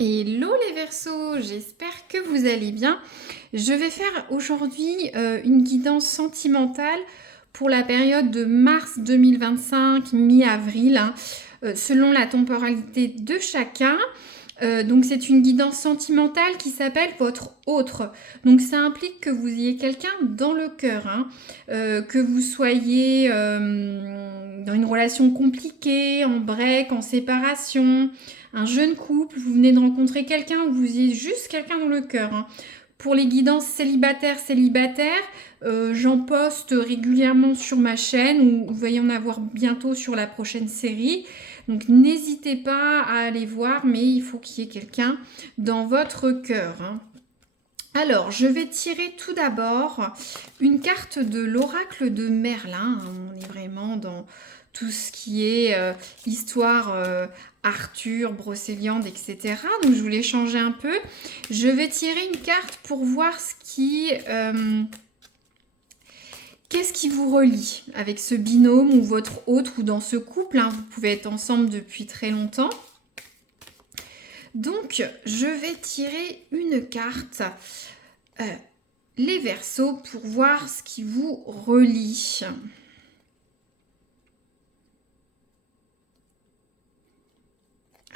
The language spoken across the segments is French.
Hello les Verseaux, j'espère que vous allez bien. Je vais faire aujourd'hui une guidance sentimentale pour la période de mars 2025, mi-avril, selon la temporalité de chacun. Donc c'est une guidance sentimentale qui s'appelle votre autre. Donc ça implique que vous ayez quelqu'un dans le cœur, que vous soyez dans une relation compliquée, en break, en séparation, un jeune couple, vous venez de rencontrer quelqu'un ou vous ayez juste quelqu'un dans le cœur. Pour les guidances célibataires, j'en poste régulièrement sur ma chaîne ou il va y en avoir bientôt sur la prochaine série. Donc n'hésitez pas à aller voir, mais il faut qu'il y ait quelqu'un dans votre cœur. Alors, je vais tirer tout d'abord une carte de l'oracle de Merlin. On est vraiment dans tout ce qui est histoire Arthur, Brocéliande, etc. Donc, je voulais changer un peu. Je vais tirer une carte pour voir qu'est-ce qui vous relie avec ce binôme ou votre autre ou dans ce couple. Vous pouvez être ensemble depuis très longtemps. Donc, je vais tirer une carte, les Verseaux, pour voir ce qui vous relie.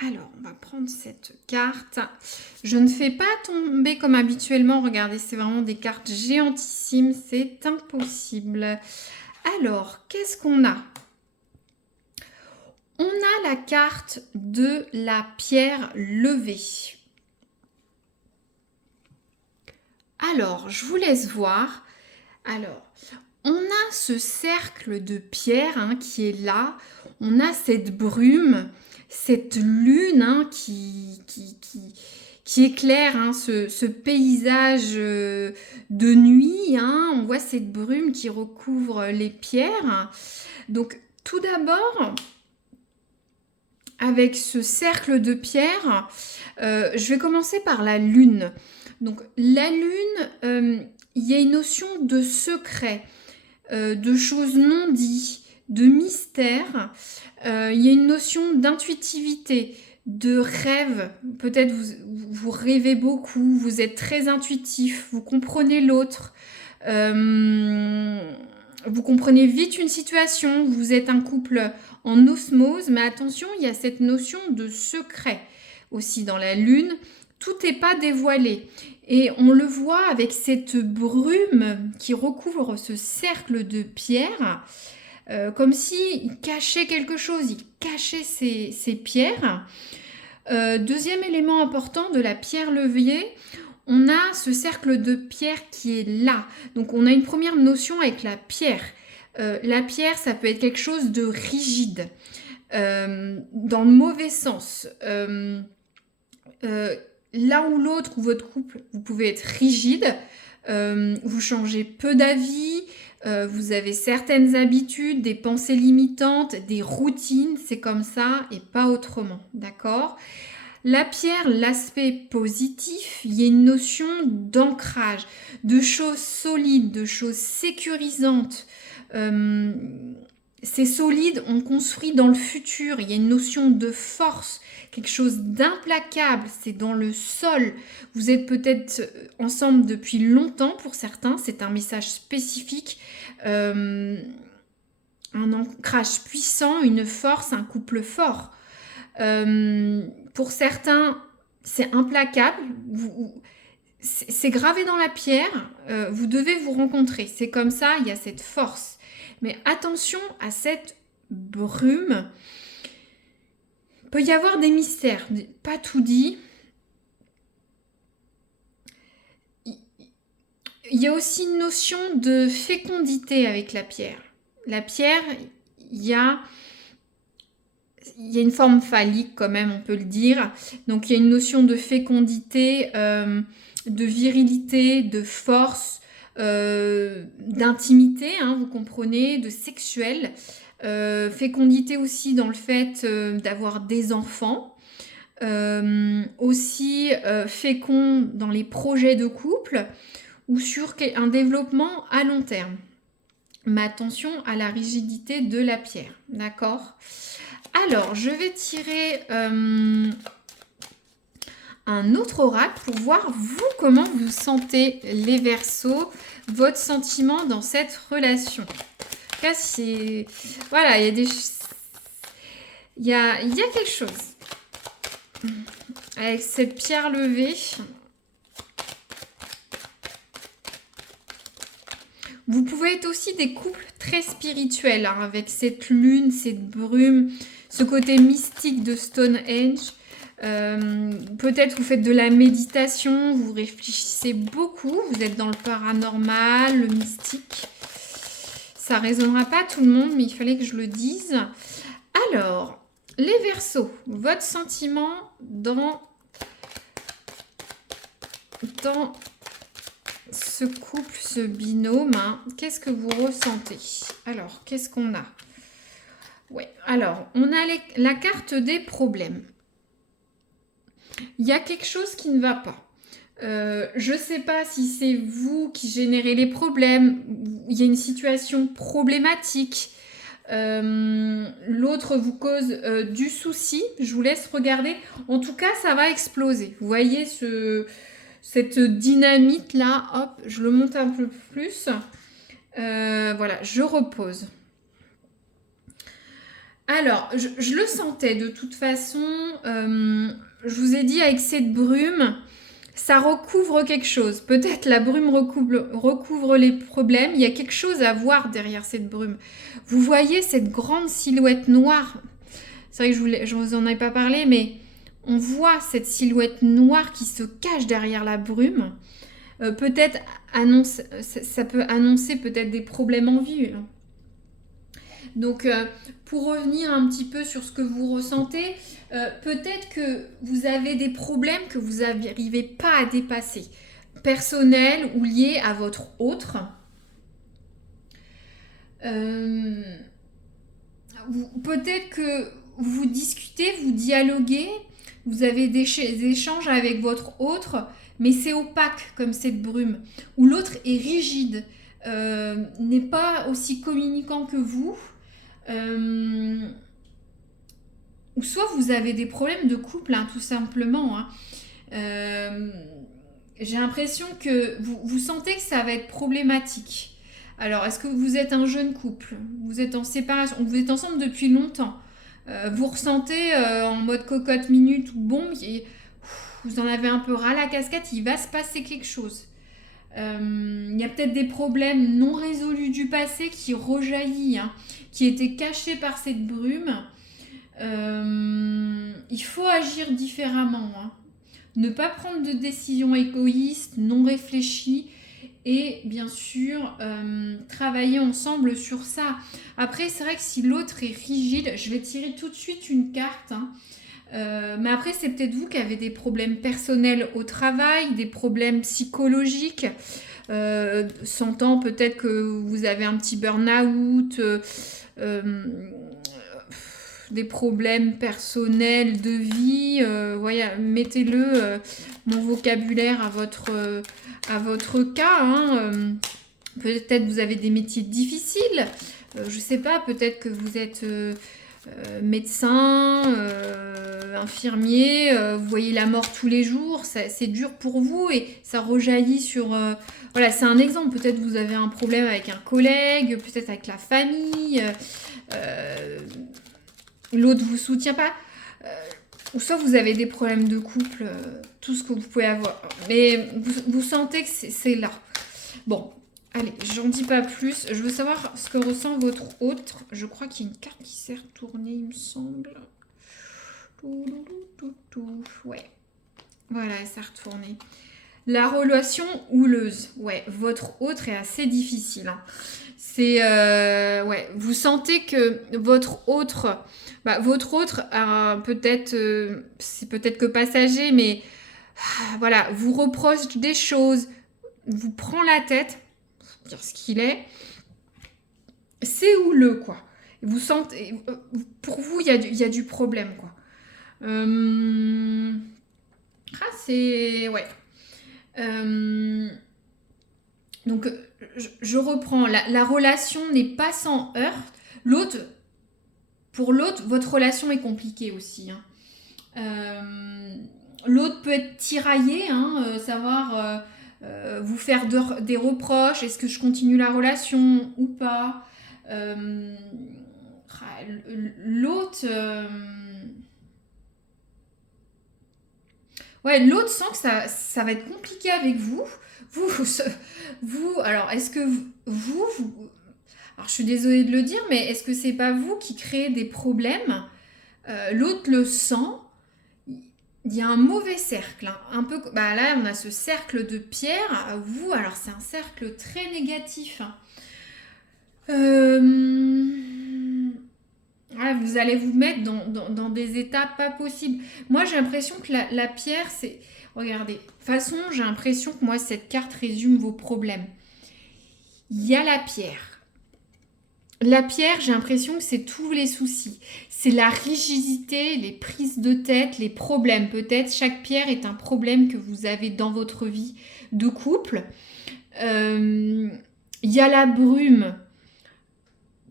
Alors, on va prendre cette carte. Je ne fais pas tomber comme habituellement. Regardez, c'est vraiment des cartes géantissimes. C'est impossible. Alors, qu'est-ce qu'on a ? On a la carte de la pierre levée. Alors, je vous laisse voir. Alors, on a ce cercle de pierre qui est là. On a cette brume, cette lune qui éclaire ce paysage de nuit. On voit cette brume qui recouvre les pierres. Donc, tout d'abord, avec ce cercle de pierre, je vais commencer par la lune. Donc la lune, il y a une notion de secret, de choses non dites, de mystère. Il y a une notion d'intuitivité, de rêve. Peut-être vous rêvez beaucoup, vous êtes très intuitif, vous comprenez l'autre. Vous comprenez vite une situation, vous êtes un couple en osmose, mais attention, il y a cette notion de secret aussi dans la lune. Tout n'est pas dévoilé. Et on le voit avec cette brume qui recouvre ce cercle de pierre, comme s'il cachait quelque chose, il cachait ces pierres. Deuxième élément important de la pierre levée, on a ce cercle de pierre qui est là. Donc on a une première notion avec la pierre. La pierre, ça peut être quelque chose de rigide, dans le mauvais sens. L'un ou l'autre ou votre couple, vous pouvez être rigide, vous changez peu d'avis, vous avez certaines habitudes, des pensées limitantes, des routines, c'est comme ça et pas autrement, d'accord ? La pierre, l'aspect positif, il y a une notion d'ancrage, de choses solides, de choses sécurisantes. C'est solide, on construit dans le futur, il y a une notion de force, quelque chose d'implacable, c'est dans le sol. Vous êtes peut-être ensemble depuis longtemps pour certains, c'est un message spécifique, un ancrage puissant, une force, un couple fort. Pour certains, c'est implacable, c'est gravé dans la pierre, vous devez vous rencontrer, c'est comme ça, il y a cette force. Mais attention à cette brume, il peut y avoir des mystères, pas tout dit. Il y a aussi une notion de fécondité avec la pierre. La pierre, il y a une forme phallique quand même, on peut le dire. Donc il y a une notion de fécondité, de virilité, de force, d'intimité, vous comprenez, de sexuel. Fécondité aussi dans le fait d'avoir des enfants. Aussi fécond dans les projets de couple ou sur un développement à long terme. Mais attention à la rigidité de la pierre, d'accord ? Alors, je vais tirer un autre oracle pour voir vous comment vous sentez les Verseaux, votre sentiment dans cette relation. Là, c'est... Voilà, il y a des... Il y a quelque chose. Avec cette pierre levée. Vous pouvez être aussi des couples très spirituels, hein, avec cette lune, cette brume, ce côté mystique de Stonehenge. Peut-être vous faites de la méditation, vous réfléchissez beaucoup, vous êtes dans le paranormal, le mystique. Ça ne résonnera pas à tout le monde, mais il fallait que je le dise. Alors, les Verseaux, votre sentiment dans ce couple, ce binôme, hein, qu'est-ce que vous ressentez? Alors, qu'est-ce qu'on a? Ouais, alors, on a la carte des problèmes. Il y a quelque chose qui ne va pas. Je ne sais pas si c'est vous qui générez les problèmes. Il y a une situation problématique. L'autre vous cause du souci. Je vous laisse regarder. En tout cas, ça va exploser. Vous voyez cette dynamite là. Hop, je le monte un peu plus. Voilà, je repose. Alors, je le sentais de toute façon. Je vous ai dit, avec cette brume, ça recouvre quelque chose. Peut-être la brume recouvre les problèmes. Il y a quelque chose à voir derrière cette brume. Vous voyez cette grande silhouette noire. C'est vrai que je vous en ai pas parlé, mais on voit cette silhouette noire qui se cache derrière la brume. Peut-être ça peut annoncer peut-être des problèmes en vue. Donc, pour revenir un petit peu sur ce que vous ressentez, peut-être que vous avez des problèmes que vous n'arrivez pas à dépasser, personnels ou liés à votre autre. Peut-être que vous discutez, vous dialoguez, vous avez des échanges avec votre autre, mais c'est opaque comme cette brume, où l'autre est rigide, n'est pas aussi communicant que vous. Ou soit vous avez des problèmes de couple, hein, tout simplement. Hein. J'ai l'impression que vous sentez que ça va être problématique. Alors, est-ce que vous êtes un jeune couple? Vous êtes en séparation? Vous êtes ensemble depuis longtemps? Vous ressentez en mode cocotte minute ou bombe, vous en avez un peu ras la casquette, il va se passer quelque chose. Il y a peut-être des problèmes non résolus du passé qui rejaillissent, hein, qui étaient cachés par cette brume. Il faut agir différemment. Hein. Ne pas prendre de décisions égoïstes, non réfléchies. Et bien sûr, travailler ensemble sur ça. Après, c'est vrai que si l'autre est rigide, je vais tirer tout de suite une carte. Hein. Mais après, c'est peut-être vous qui avez des problèmes personnels au travail, des problèmes psychologiques. Sentant peut-être que vous avez un petit burn-out, des problèmes personnels de vie. Voilà, mettez-le, mon vocabulaire à votre cas. Hein. Peut-être vous avez des métiers difficiles. Je sais pas, peut-être que vous êtes médecin, infirmier, vous voyez la mort tous les jours, c'est dur pour vous et ça rejaillit sur... voilà, c'est un exemple. Peut-être vous avez un problème avec un collègue, peut-être avec la famille, l'autre vous soutient pas. Ou soit vous avez des problèmes de couple, tout ce que vous pouvez avoir. Mais vous sentez que c'est là. Bon, allez, j'en dis pas plus. Je veux savoir ce que ressent votre autre. Je crois qu'il y a une carte qui s'est retournée, il me semble. Ouais. Voilà, elle s'est retournée. La relation houleuse. Ouais, votre autre est assez difficile. Hein. C'est... ouais, vous sentez que votre autre... votre autre, peut-être... c'est peut-être que passager, mais... voilà, vous reproche des choses, vous prend la tête, faut dire ce qu'il est, c'est houleux, quoi. Vous sentez, pour vous, il y a du problème, quoi. C'est... Ouais. Donc, je reprends. La relation n'est pas sans heurts. Pour l'autre, votre relation est compliquée aussi. Hein. L'autre peut être tiraillé, hein, savoir vous faire des reproches. Est-ce que je continue la relation ou pas? Euh, L'autre... ouais, l'autre sent que ça va être compliqué avec vous. Alors, est-ce que alors, je suis désolée de le dire, mais est-ce que c'est pas vous qui créez des problèmes? L'autre le sent. Il y a un mauvais cercle, hein. Un peu, bah là, on a ce cercle de pierre. Vous, alors c'est un cercle très négatif, hein. Ouais, vous allez vous mettre dans des états pas possibles. Moi, j'ai l'impression que la pierre, c'est... Regardez, de toute façon, j'ai l'impression que moi, cette carte résume vos problèmes. Il y a la pierre. La pierre, j'ai l'impression que c'est tous les soucis. C'est la rigidité, les prises de tête, les problèmes. Peut-être chaque pierre est un problème que vous avez dans votre vie de couple. Il y a la brume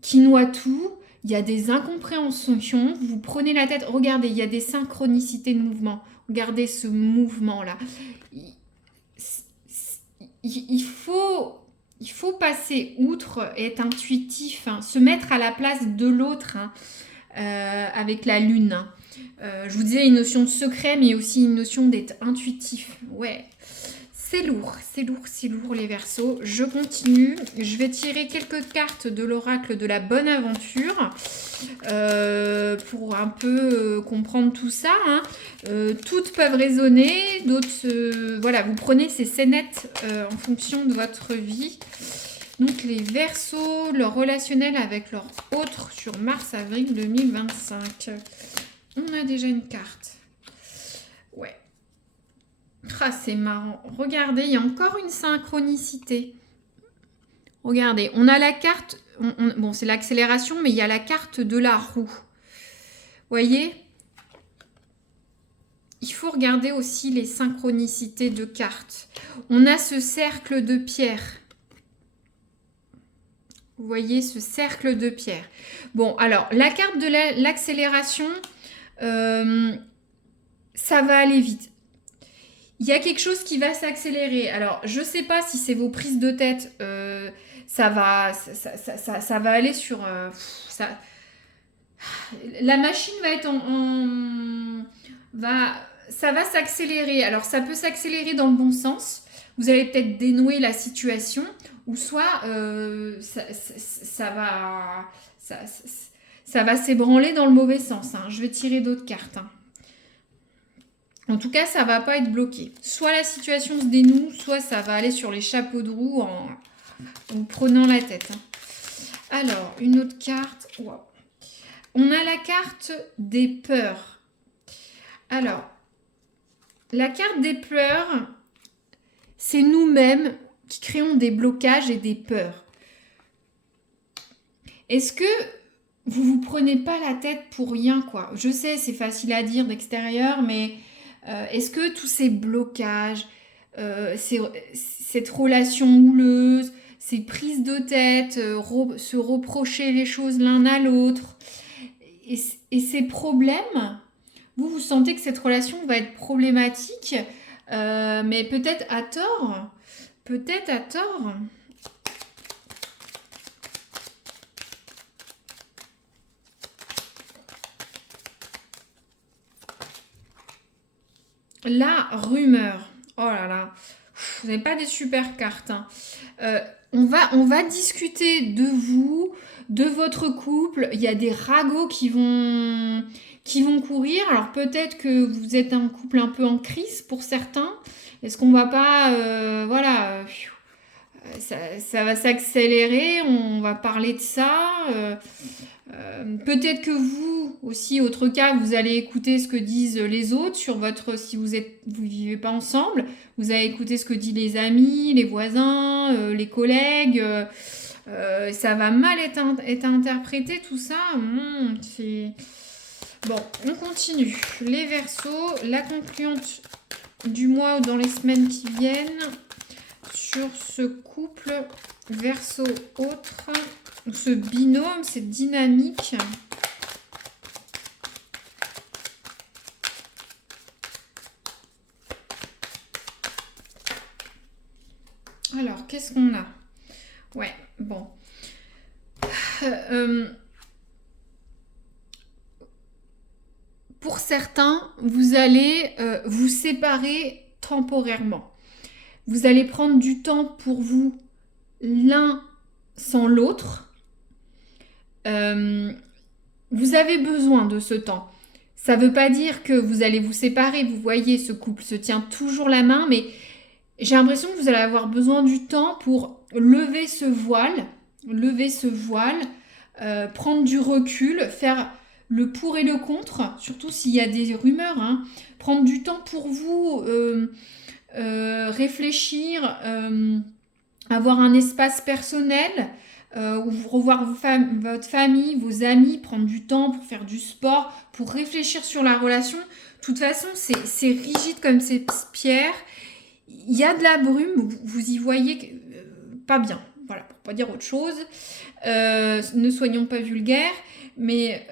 qui noie tout. Il y a des incompréhensions. Vous prenez la tête. Regardez, il y a des synchronicités de mouvement. Regardez ce mouvement-là. Il faut passer outre, être intuitif, hein, se mettre à la place de l'autre, hein, avec la lune. Hein. Je vous disais une notion de secret, mais aussi une notion d'être intuitif. Ouais, c'est lourd, c'est lourd, c'est lourd les Verseaux. Je continue. Je vais tirer quelques cartes de l'oracle de la bonne aventure pour un peu comprendre tout ça. Hein. Toutes peuvent résonner, d'autres... voilà, vous prenez ces scénettes en fonction de votre vie. Donc les Verseaux, leur relationnel avec leur autre sur mars-avril 2025. On a déjà une carte. Ouais. Ah, c'est marrant. Regardez, il y a encore une synchronicité. Regardez, on a la carte... bon, c'est l'accélération, mais il y a la carte de la roue. Voyez ? Il faut regarder aussi les synchronicités de cartes. On a ce cercle de pierre. Vous voyez ce cercle de pierre. Bon, alors, la carte de l'accélération, ça va aller vite. Il y a quelque chose qui va s'accélérer. Alors, je ne sais pas si c'est vos prises de tête. Ça va aller sur... la machine va être ça va s'accélérer. Alors, ça peut s'accélérer dans le bon sens. Vous allez peut-être dénouer la situation. Ou soit, ça va s'ébranler dans le mauvais sens. Hein. Je vais tirer d'autres cartes. Hein. En tout cas, ça va pas être bloqué. Soit la situation se dénoue, soit ça va aller sur les chapeaux de roue en prenant la tête. Hein. Alors, une autre carte. Wow. On a la carte des peurs. Alors, la carte des peurs, c'est nous-mêmes qui créons des blocages et des peurs. Est-ce que vous prenez pas la tête pour rien, quoi? Je sais, c'est facile à dire d'extérieur, mais est-ce que tous ces blocages, cette relation houleuse, ces prises de tête, se reprocher les choses l'un à l'autre, et ces problèmes, vous sentez que cette relation va être problématique, mais peut-être à tort. Peut-être à tort. La rumeur. Oh là là. Vous n'avez pas des super cartes. Hein. On va discuter de vous, de votre couple. Il y a des ragots qui vont courir. Alors peut-être que vous êtes un couple un peu en crise pour certains. Est-ce qu'on va pas... voilà. Ça va s'accélérer. On va parler de ça. Peut-être que vous aussi, autre cas, vous allez écouter ce que disent les autres sur votre... Si vous vivez pas ensemble, vous allez écouter ce que disent les amis, les voisins, les collègues. Ça va mal être interprété, tout ça. Bon, on continue. Les Verseaux, la concluante du mois ou dans les semaines qui viennent sur ce couple Verseau-autre. Ce binôme, cette dynamique. Alors, qu'est-ce qu'on a? Ouais, bon. Pour certains, vous allez vous séparer temporairement. Vous allez prendre du temps pour vous l'un sans l'autre. Vous avez besoin de ce temps. Ça ne veut pas dire que vous allez vous séparer. Vous voyez, ce couple se tient toujours la main, mais j'ai l'impression que vous allez avoir besoin du temps pour lever ce voile, prendre du recul, faire le pour et le contre, surtout s'il y a des rumeurs, hein. Prendre du temps pour vous, réfléchir, avoir un espace personnel, revoir votre famille, vos amis, prendre du temps pour faire du sport, pour réfléchir sur la relation. De toute façon, c'est rigide comme ces pierres. Il y a de la brume, vous y voyez pas bien. Voilà, pour pas dire autre chose. Ne soyons pas vulgaires, mais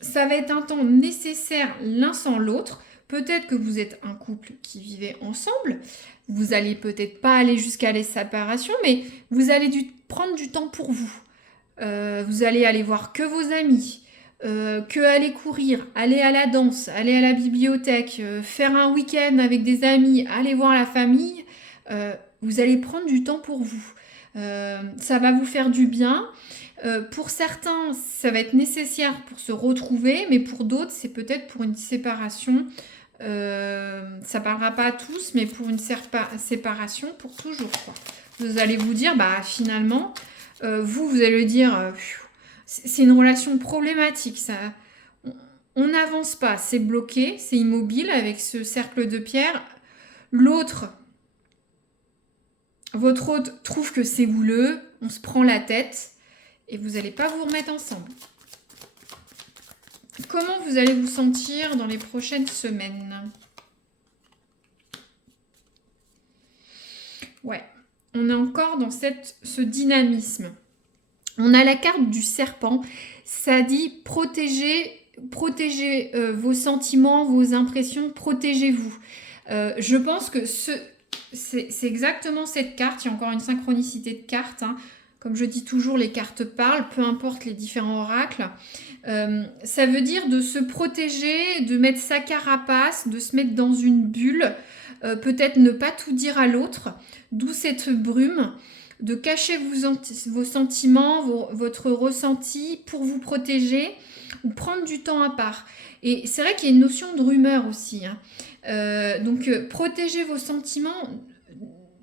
ça va être un temps nécessaire l'un sans l'autre. Peut-être que vous êtes un couple qui vivait ensemble. Vous allez peut-être pas aller jusqu'à la séparation, mais vous allez prendre du temps pour vous. Vous allez aller voir que vos amis, que aller courir, aller à la danse, aller à la bibliothèque, faire un week-end avec des amis, aller voir la famille. Vous allez prendre du temps pour vous. Ça va vous faire du bien. Pour certains, ça va être nécessaire pour se retrouver, mais pour d'autres, c'est peut-être pour une séparation. Ça parlera pas à tous, mais pour une séparation pour toujours, quoi. Vous allez vous dire, bah finalement, vous allez dire, c'est une relation problématique, ça. On n'avance pas, c'est bloqué, c'est immobile avec ce cercle de pierre. L'autre, votre hôte trouve que c'est houleux, on se prend la tête et vous n'allez pas vous remettre ensemble. Comment vous allez vous sentir dans les prochaines semaines? Ouais, on est encore dans ce dynamisme. On a la carte du serpent. Ça dit protégez vos sentiments, vos impressions, protégez-vous. Je pense que c'est exactement cette carte. Il y a encore une synchronicité de cartes, hein. Comme je dis toujours, les cartes parlent, peu importe les différents oracles. Ça veut dire de se protéger, de mettre sa carapace, de se mettre dans une bulle, peut-être ne pas tout dire à l'autre, d'où cette brume, de cacher vos sentiments, votre ressenti pour vous protéger ou prendre du temps à part. Et c'est vrai qu'il y a une notion de rumeur aussi, hein. Donc, protégez vos sentiments,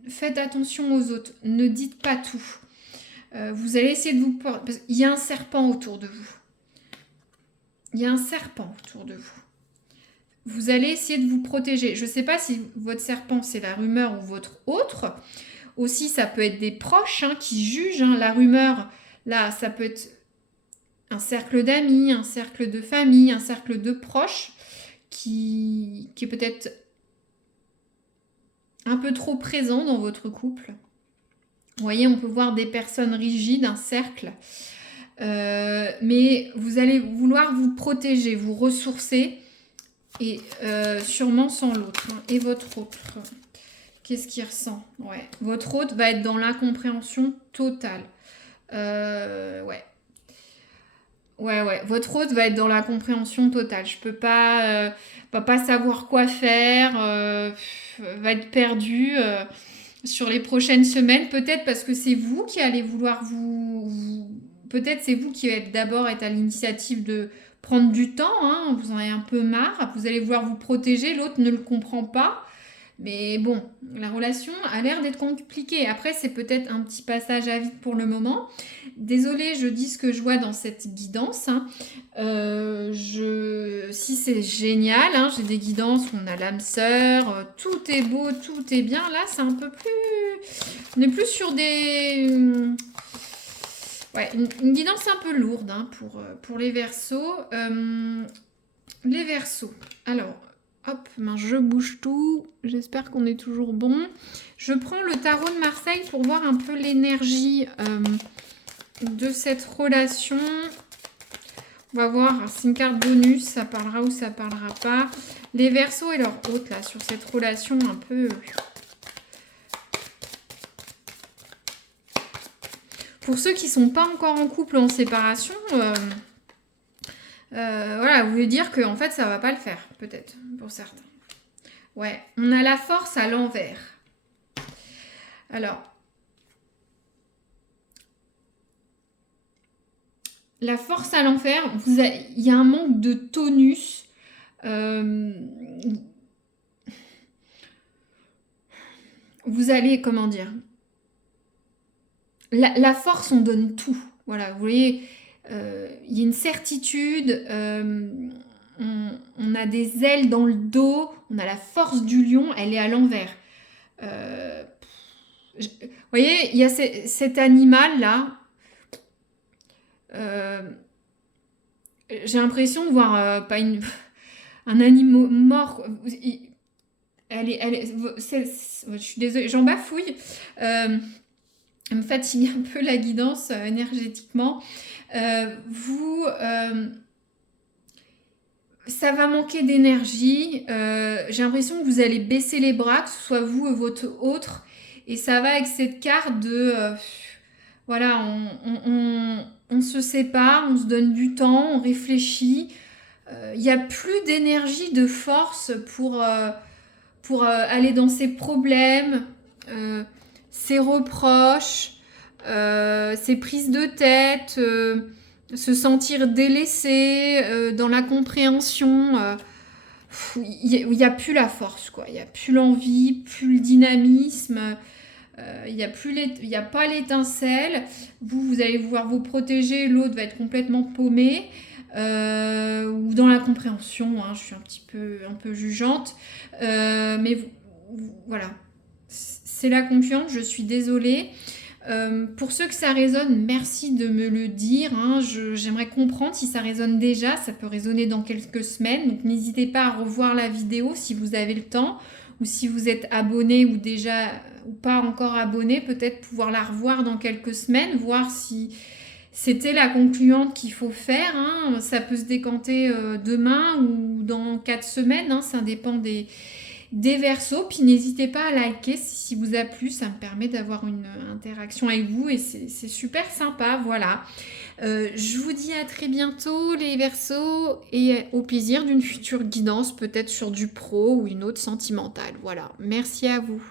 faites attention aux autres, ne dites pas tout. Vous allez essayer de vous... Parce qu'il y a un serpent autour de vous. Il y a un serpent autour de vous. Vous allez essayer de vous protéger. Je ne sais pas si votre serpent, c'est la rumeur ou votre autre. Aussi, ça peut être des proches, hein, qui jugent, hein. La rumeur, là, ça peut être un cercle d'amis, un cercle de famille, un cercle de proches qui est peut-être un peu trop présent dans votre couple. Vous voyez, on peut voir des personnes rigides, un cercle. Mais vous allez vouloir vous protéger, vous ressourcer. Et sûrement sans l'autre, hein. Et votre autre, qu'est-ce qu'il ressent? Ouais. Votre autre va être dans l'incompréhension totale. Ouais. Votre autre va être dans l'incompréhension totale. Je peux pas... va pas savoir quoi faire. Va être perdu sur les prochaines semaines. Peut-être parce que c'est vous qui allez vouloir peut-être c'est vous qui êtes d'abord à l'initiative de prendre du temps, hein, vous en avez un peu marre, vous allez vouloir vous protéger, l'autre ne le comprend pas. Mais bon, la relation a l'air d'être compliquée. Après, c'est peut-être un petit passage à vide pour le moment. Désolée, je dis ce que je vois dans cette guidance, hein. Si c'est génial, hein, j'ai des guidances où on a l'âme sœur, tout est beau, tout est bien. Là, c'est un peu plus... On est plus sur des... Ouais, une guidance un peu lourde, hein, pour les Verseaux. Les Verseaux. Alors, hop, je bouge tout. J'espère qu'on est toujours bon. Je prends le tarot de Marseille pour voir un peu l'énergie de cette relation. On va voir, c'est une carte bonus, ça parlera ou ça parlera pas. Les Verseaux et leur hôte, là, sur cette relation un peu Pour ceux qui sont pas encore en couple ou en séparation, voilà, vous voulez dire que en fait ça va pas le faire, peut-être, pour certains. Ouais, on a la force à l'envers. Alors, la force à l'envers, il y a un manque de tonus. Vous allez, comment dire, la force, on donne tout. Voilà, vous voyez, il y a une certitude, on a des ailes dans le dos, on a la force du lion, elle est à l'envers. Vous voyez, il y a cet animal-là. J'ai l'impression de voir pas un animal mort. Je suis désolée, j'en bafouille. Elle me fatigue un peu la guidance énergétiquement. Ça va manquer d'énergie. J'ai l'impression que vous allez baisser les bras, que ce soit vous ou votre autre. Et ça va avec cette carte de... voilà, on se sépare, on se donne du temps, on réfléchit. Il n'y a plus d'énergie, de force pour aller dans ses problèmes, ses reproches, ses prises de tête, se sentir délaissé, dans la compréhension. Il n'y a plus la force, quoi. Il n'y a plus l'envie, plus le dynamisme. Il n'y a pas l'étincelle. Vous allez vouloir vous protéger, l'autre va être complètement paumé. Ou dans la compréhension, hein, je suis un peu jugeante. Mais voilà, c'est la confiance, je suis désolée. Pour ceux que ça résonne, merci de me le dire. Hein. J'aimerais comprendre si ça résonne déjà. Ça peut résonner dans quelques semaines. Donc n'hésitez pas à revoir la vidéo si vous avez le temps. Ou si vous êtes abonné ou déjà ou pas encore abonné, peut-être pouvoir la revoir dans quelques semaines, voir si c'était la concluante qu'il faut faire. Hein. Ça peut se décanter demain ou dans 4 semaines. Hein. Ça dépend des Verseaux. Puis n'hésitez pas à liker si vous a plu. Ça me permet d'avoir une interaction avec vous et c'est super sympa. Voilà. Je vous dis à très bientôt les Verseaux et au plaisir d'une future guidance, peut-être sur du pro ou une autre sentimentale. Voilà. Merci à vous.